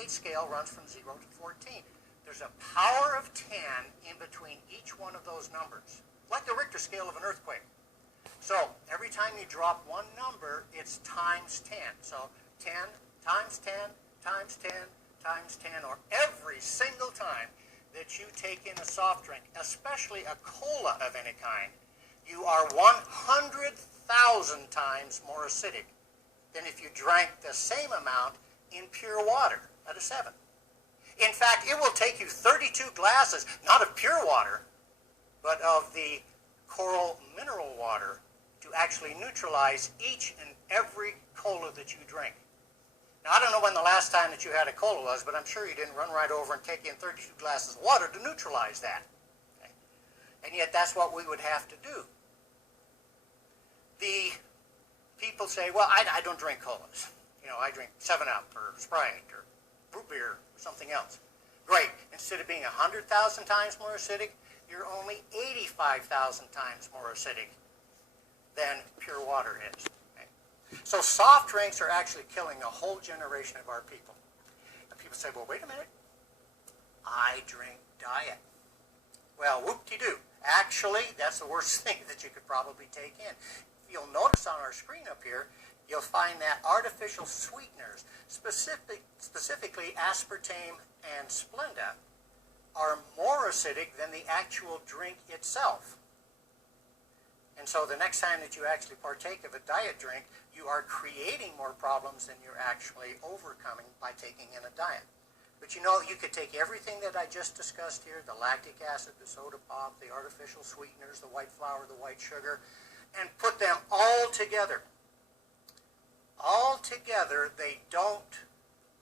pH scale runs from 0 to 14. There's a power of 10 in between each one of those numbers, like the Richter scale of an earthquake. So every time you drop one number, it's times 10. So 10 times 10 times 10 times 10, or every single time that you take in a soft drink, especially a cola of any kind, you are 100,000 times more acidic than if you drank the same amount in pure water at a 7. In fact, it will take you 32 glasses, not of pure water, but of the coral mineral water to actually neutralize each and every cola that you drink. Now, I don't know when the last time that you had a cola was, but I'm sure you didn't run right over and take in 32 glasses of water to neutralize that. Okay? And yet that's what we would have to do. The people say, well, I don't drink colas. You know, I drink 7-Up or Sprite or root beer or something else. Great. Instead of being 100,000 times more acidic, you're only 85,000 times more acidic than pure water is. So soft drinks are actually killing a whole generation of our people. And people say, well, wait a minute. I drink diet. Well, whoop-de-doo. Actually, that's the worst thing that you could probably take in. You'll notice on our screen up here, you'll find that artificial sweeteners, specifically aspartame and Splenda, are more acidic than the actual drink itself. And so the next time that you actually partake of a diet drink, you are creating more problems than you're actually overcoming by taking in a diet. But you know, you could take everything that I just discussed here, the lactic acid, the soda pop, the artificial sweeteners, the white flour, the white sugar, and put them all together. All together, they don't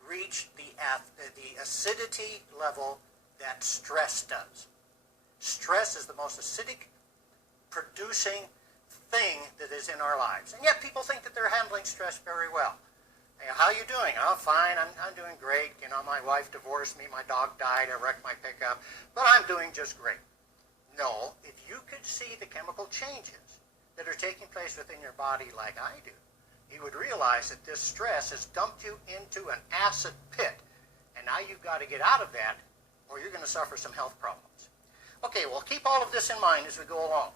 reach the acidity level that stress does. Stress is the most acidic producing thing that is in our lives. And yet people think that they're handling stress very well. Hey, how are you doing? Oh, fine, I'm doing great. You know, my wife divorced me, my dog died, I wrecked my pickup, but I'm doing just great. No, if you could see the chemical changes that are taking place within your body like I do, you would realize that this stress has dumped you into an acid pit. And now you've got to get out of that, or you're going to suffer some health problems. Okay, well, keep all of this in mind as we go along.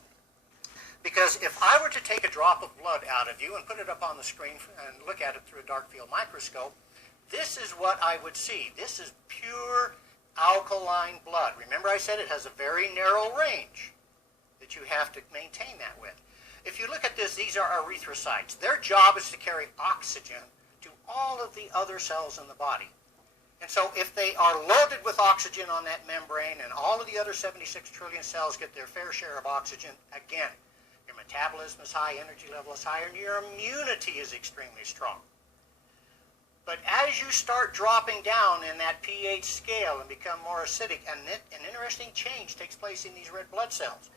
Because if I were to take a drop of blood out of you and put it up on the screen and look at it through a dark field microscope, this is what I would see. This is pure alkaline blood. Remember I said it has a very narrow range that you have to maintain that with. If you look at this, these are erythrocytes. Their job is to carry oxygen to all of the other cells in the body. And so if they are loaded with oxygen on that membrane and all of the other 76 trillion cells get their fair share of oxygen, again, your metabolism is high, energy level is higher, and your immunity is extremely strong. But as you start dropping down in that pH scale and become more acidic, an interesting change takes place in these red blood cells.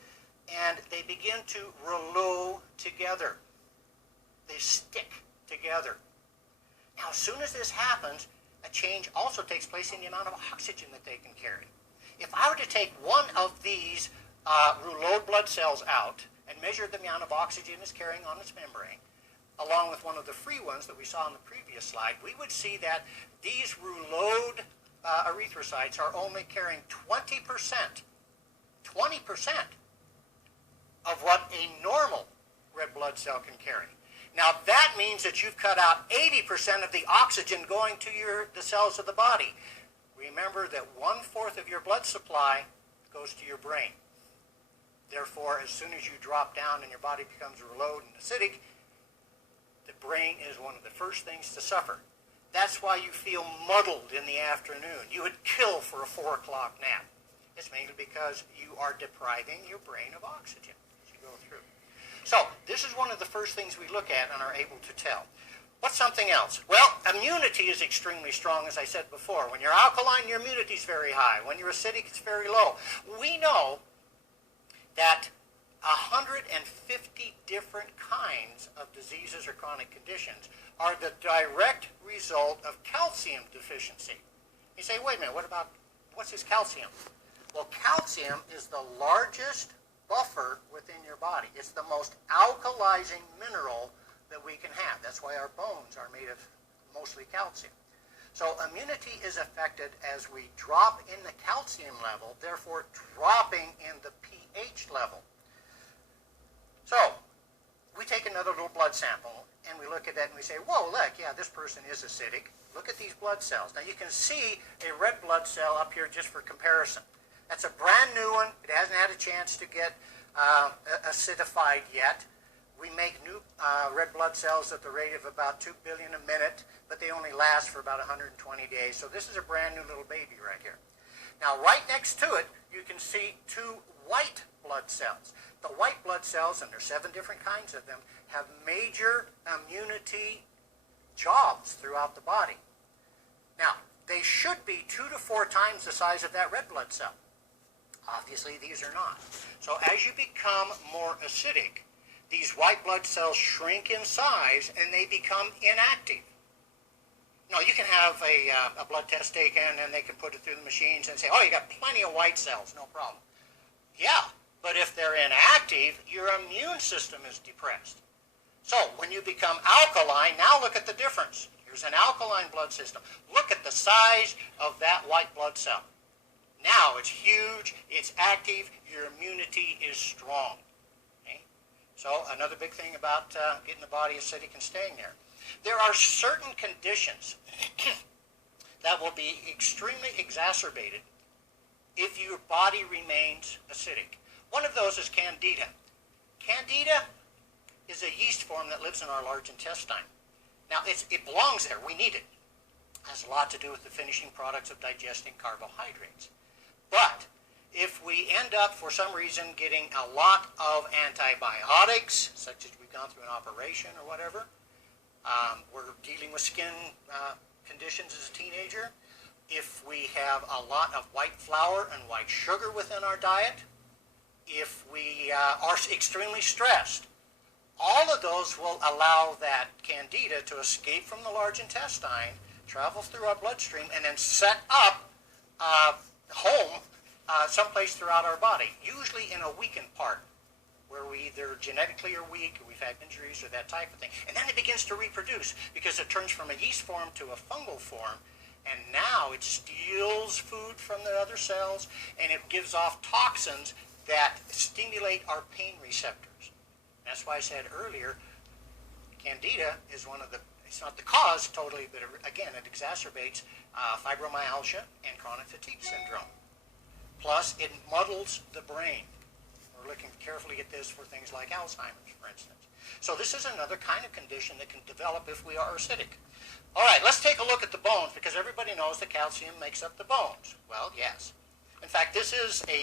And they begin to reload together. They stick together. Now, as soon as this happens, a change also takes place in the amount of oxygen that they can carry. If I were to take one of these rouleau blood cells out and measure the amount of oxygen it's carrying on its membrane, along with one of the free ones that we saw on the previous slide, we would see that these rouleaued erythrocytes are only carrying 20% of what a normal red blood cell can carry. Now that means that you've cut out 80% of the oxygen going to the cells of the body. Remember that 1/4 of your blood supply goes to your brain. Therefore, as soon as you drop down and your body becomes rouleaued and acidic, the brain is one of the first things to suffer. That's why you feel muddled in the afternoon. You would kill for a 4 o'clock nap. It's mainly because you are depriving your brain of oxygen as you go through. So this is one of the first things we look at and are able to tell. What's something else? Well, immunity is extremely strong, as I said before. When you're alkaline, your immunity is very high. When you're acidic, it's very low. We know that 150 different kinds of diseases or chronic conditions are the direct result of calcium deficiency. You say, wait a minute, what's this calcium? Well, calcium is the largest buffer within your body. It's the most alkalizing mineral that we can have. That's why our bones are made of mostly calcium. So immunity is affected as we drop in the calcium level, therefore dropping in the pH level. So we take another little blood sample and we look at that and we say, whoa, look, yeah, this person is acidic. Look at these blood cells. Now you can see a red blood cell up here just for comparison. That's a brand new one. It hasn't had a chance to get acidified yet. We make new red blood cells at the rate of about 2 billion a minute, but they only last for about 120 days. So this is a brand new little baby right here. Now right next to it, you can see two white blood cells. The white blood cells, and there's 7 different kinds of them, have major immunity jobs throughout the body. Now, they should be 2 to 4 times the size of that red blood cell. Obviously, these are not. So as you become more acidic, these white blood cells shrink in size and they become inactive. Now, you can have a blood test taken and they can put it through the machines and say, oh, you got plenty of white cells, no problem. Yeah, but if they're inactive, your immune system is depressed. So when you become alkaline, now look at the difference. Here's an alkaline blood system. Look at the size of that white blood cell. Now it's huge, it's active, your immunity is strong. Okay? So another big thing about getting the body acidic and staying there. There are certain conditions that will be extremely exacerbated if your body remains acidic. One of those is Candida. Candida is a yeast form that lives in our large intestine. Now, it belongs there. We need it. It has a lot to do with the finishing products of digesting carbohydrates. But if we end up, for some reason, getting a lot of antibiotics, such as we've gone through an operation or whatever, we're dealing with skin conditions as a teenager, if we have a lot of white flour and white sugar within our diet, if we are extremely stressed, all of those will allow that candida to escape from the large intestine, travel through our bloodstream, and then set up home someplace throughout our body, usually in a weakened part, where we either genetically are weak, or we've had injuries, or that type of thing. And then it begins to reproduce, because it turns from a yeast form to a fungal form, and now it steals food from the other cells, and it gives off toxins that stimulate our pain receptors. That's why I said earlier, Candida is one of the, it's not the cause totally, but again, it exacerbates fibromyalgia and chronic fatigue syndrome. Plus, it muddles the brain. We're looking carefully at this for things like Alzheimer's, for instance. So this is another kind of condition that can develop if we are acidic. All right, let's take a look at the bones, because everybody knows that calcium makes up the bones. Well, yes. In fact, this is a